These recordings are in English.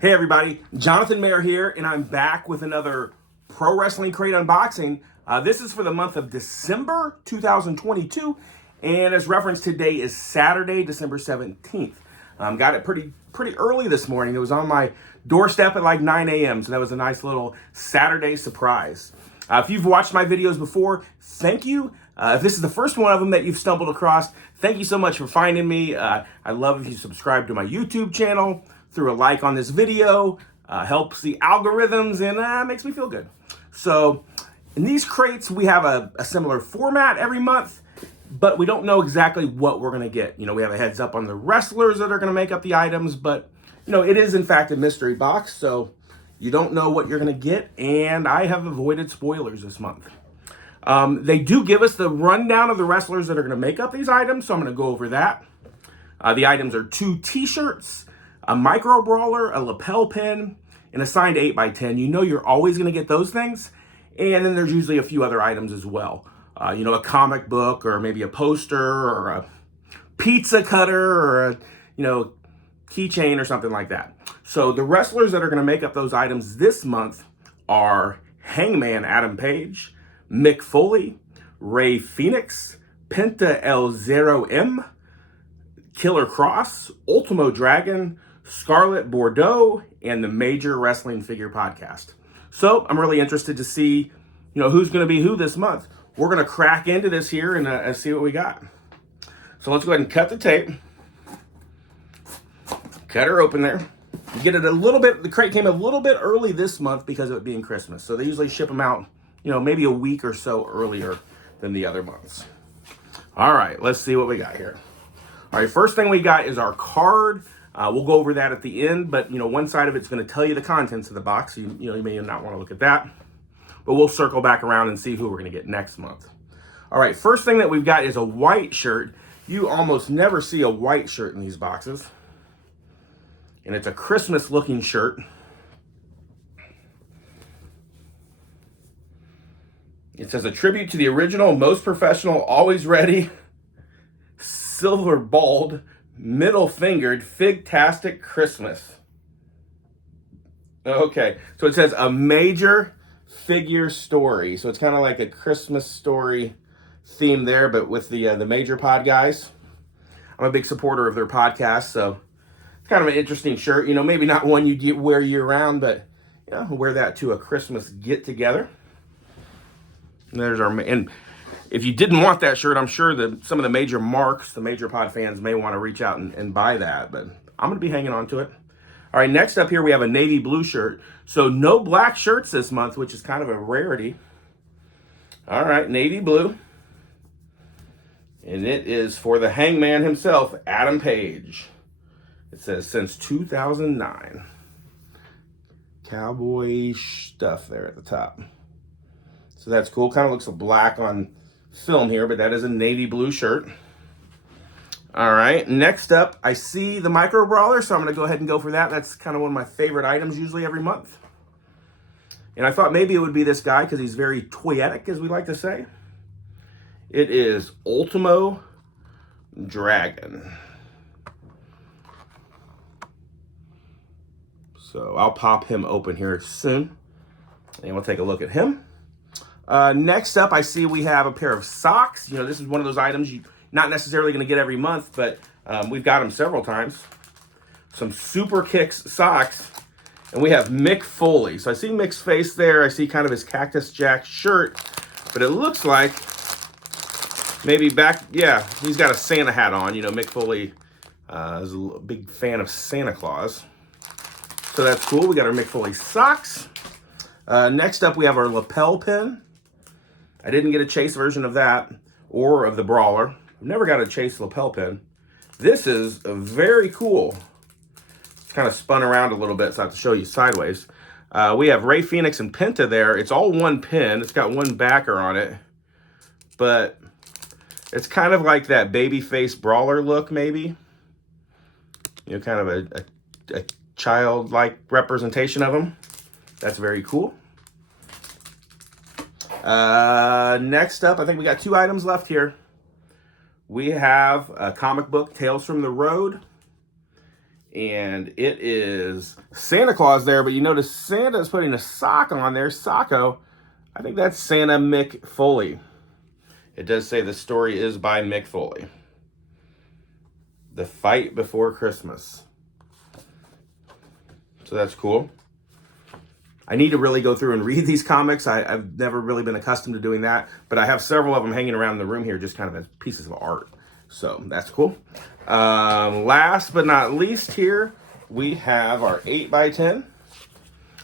Hey everybody, Jonathan Mayer here, and I'm back with another Pro Wrestling Crate unboxing. This is for the month of December 2022, and as referenced, today is Saturday, December 17th. Got it pretty early this morning. It was on my doorstep at like 9 a.m., so that was a nice little Saturday surprise. If you've watched my videos before, thank you. If this is the first one of them that you've stumbled across, thank you so much for finding me. I love if you subscribe to my YouTube channel, through a like on this video, helps the algorithms, and makes me feel good. So in these crates, we have a similar format every month, but we don't know exactly what we're gonna get. You know, we have a heads up on the wrestlers that are gonna make up the items, but you know, it is in fact a mystery box, so you don't know what you're gonna get, and I have avoided spoilers this month. They do give us the rundown of the wrestlers that are gonna make up these items, so I'm gonna go over that. The items are 2 t-shirts, a micro brawler, a lapel pin, and a signed 8x10. You know you're always going to get those things. And then there's usually a few other items as well. You know, a comic book, or maybe a poster, or a pizza cutter, or a, you know, keychain or something like that. So the wrestlers that are going to make up those items this month are Hangman Adam Page, Mick Foley, Rey Fenix, Penta El Zero M, Killer Kross, Ultimo Dragon, Scarlett Bordeaux, and the Major Wrestling Figure Podcast. So I'm really interested to see, you know, who's going to be who this month. We're going to crack into this here and see what we got. So let's go ahead and cut the tape. Cut her open there. You get it a little bit, the crate came a little bit early this month because of it being Christmas. So they usually ship them out, you know, maybe a week or so earlier than the other months. All right, let's see what we got here. All right, first thing we got is our card. We'll go over that at the end, but you know, one side of it's going to tell you the contents of the box. So you know, you may not want to look at that, but we'll circle back around and see who we're going to get next month. All right, first thing that we've got is a white shirt. You almost never see a white shirt in these boxes, and it's a Christmas looking shirt. It says a tribute to the original, most professional, always ready, silver balled, middle fingered, fig-tastic Christmas. Okay, so it says a major figure story. So it's kind of like a Christmas story theme there, but with the Major Pod guys. I'm a big supporter of their podcast, so it's kind of an interesting shirt. You know, maybe not one you wear year round, but you know, wear that to a Christmas get together. And there's our, and if you didn't want that shirt, I'm sure that some of the major marks, the Major Pod fans may want to reach out and buy that, but I'm going to be hanging on to it. All right, next up here, we have a navy blue shirt. So no black shirts this month, which is kind of a rarity. All right, navy blue. And it is for the Hangman himself, Adam Page. It says since 2009. Cowboy stuff there at the top. So that's cool. Kind of looks black on film here, but that is a navy blue shirt. All right, next up, I see the micro brawler, so I'm going to go ahead and go for that. That's kind of one of my favorite items usually every month. And I thought maybe it would be this guy because he's very toyetic, as we like to say. It is Ultimo Dragon. So I'll pop him open here soon, and we'll take a look at him. Next up, I see we have a pair of socks. You know, this is one of those items you're not necessarily going to get every month, but we've got them several times. Some Super Kicks socks, and we have Mick Foley. So I see Mick's face there. I see kind of his Cactus Jack shirt, but it looks like maybe back, yeah, he's got a Santa hat on. You know, Mick Foley is a big fan of Santa Claus. So that's cool. We got our Mick Foley socks. Next up, we have our lapel pin. I didn't get a chase version of that or of the brawler. Never got a chase lapel pin. This is very cool. It's kind of spun around a little bit, so I have to show you sideways. We have Rey Fenix and Penta there. It's all one pin. It's got one backer on it, but it's kind of like that babyface brawler look, maybe. You know, kind of a childlike representation of him. That's very cool. Next up, I think we got 2 items left here. We have a comic book, Tales from the Road, And it is Santa Claus there, but you notice Santa is putting a sock on there, Socko. I think that's Santa Mick Foley. It does say the story is by Mick Foley. The Fight Before Christmas. So that's cool. I need to really go through and read these comics. I've never really been accustomed to doing that, but I have several of them hanging around in the room here, just kind of as pieces of art. So that's cool. Last but not least here, we have our 8x10.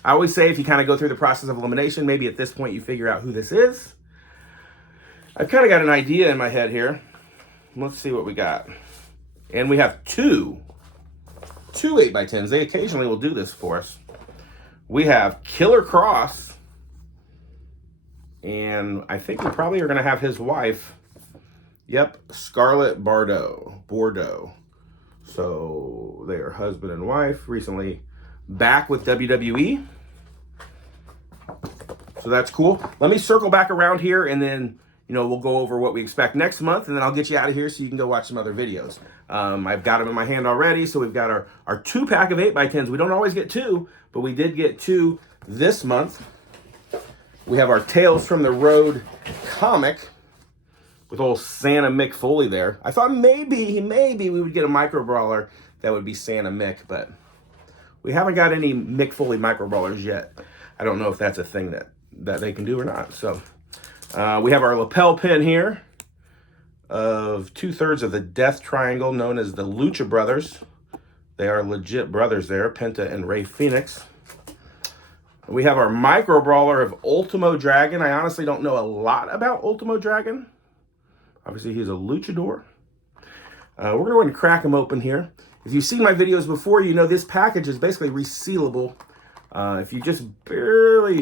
I always say if you kind of go through the process of elimination, maybe at this point you figure out who this is. I've kind of got an idea in my head here. Let's see what we got. And we have two 8x10s. They occasionally will do this for us. We have Killer Kross, and I think we probably are going to have his wife. Yep, Scarlett Bordeaux. So they are husband and wife, recently back with WWE. So that's cool. Let me circle back around here, and then we'll go over what we expect next month, and then I'll get you out of here so you can go watch some other videos. I've got them in my hand already, so we've got our 2-pack of 8x10s. We don't always get 2, but we did get 2 this month. We have our Tales from the Road comic with old Santa Mick Foley there. I thought maybe we would get a micro brawler that would be Santa Mick, but we haven't got any Mick Foley micro brawlers yet. I don't know if that's a thing that they can do or not. So we have our lapel pin here of 2/3 of the Death Triangle known as the Lucha Brothers. They are legit brothers there, Penta and Rey Fenix. We have our micro brawler of Ultimo Dragon. I honestly don't know a lot about Ultimo Dragon. Obviously, he's a luchador. We're going to go ahead and crack him open here. If you've seen my videos before, you know this package is basically resealable. If you just barely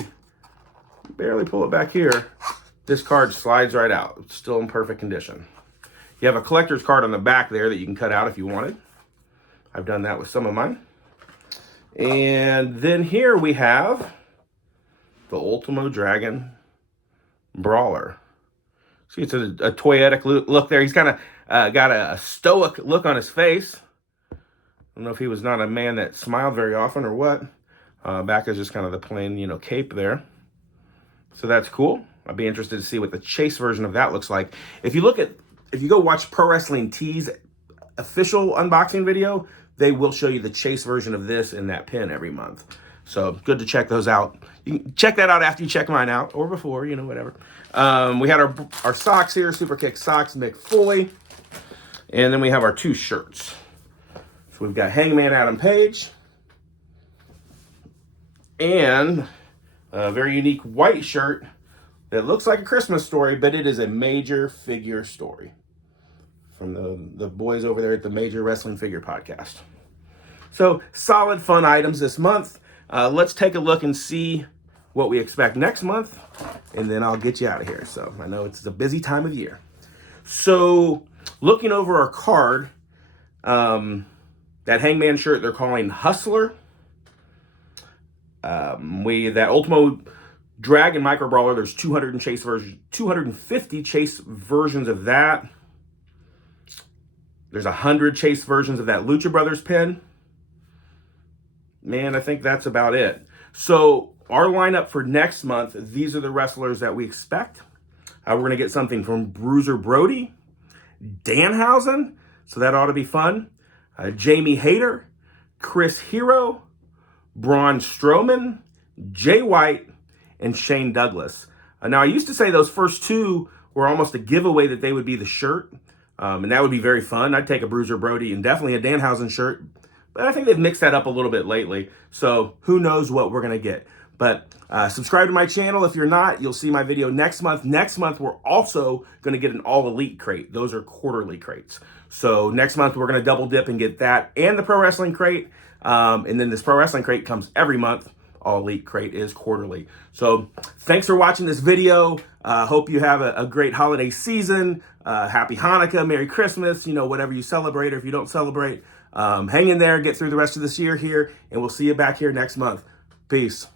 pull it back here, this card slides right out. It's still in perfect condition. You have a collector's card on the back there that you can cut out if you wanted. I've done that with some of mine. And then here we have the Ultimo Dragon Brawler. See, it's a toyetic look there. He's kind of got a stoic look on his face. I don't know if he was not a man that smiled very often or what. Back is just kind of the plain, cape there. So that's cool. I'd be interested to see what the chase version of that looks like. If you go watch Pro Wrestling Tees official unboxing video, they will show you the chase version of this in that pin every month. So good to check those out. You can check that out after you check mine out, or before, whatever. We had our socks here, Super Kick socks, Mick Foley. And then we have our 2 shirts. So we've got Hangman Adam Page. And a very unique white shirt that looks like a Christmas story, but it is a major figure story from the boys over there at the Major Wrestling Figure Podcast. So solid, fun items this month. Let's take a look and see what we expect next month, and then I'll get you out of here. So I know it's a busy time of year. So looking over our card, that Hangman shirt they're calling Hustler. That Ultimo Dragon Micro Brawler, there's 250 chase versions of that. There's 100 chase versions of that Lucha Brothers pin. Man, I think that's about it. So our lineup for next month, these are the wrestlers that we expect. We're going to get something from Bruiser Brody, Danhausen, so that ought to be fun. Jamie Hayter, Chris Hero, Braun Strowman, Jay White, and Shane Douglas. Now, I used to say those first 2 were almost a giveaway that they would be the shirt, and that would be very fun. I'd take a Bruiser Brody and definitely a Danhausen shirt, but I think they've mixed that up a little bit lately, so who knows what we're going to get. But subscribe to my channel. If you're not, you'll see my video next month. Next month, we're also going to get an All Elite crate. Those are quarterly crates. So next month, we're going to double dip and get that and the Pro Wrestling crate. And then this Pro Wrestling crate comes every month. All Elite crate is quarterly. So thanks for watching this video. Hope you have a great holiday season. Happy Hanukkah, Merry Christmas, whatever you celebrate, or if you don't celebrate, hang in there, get through the rest of this year here, and we'll see you back here next month. Peace.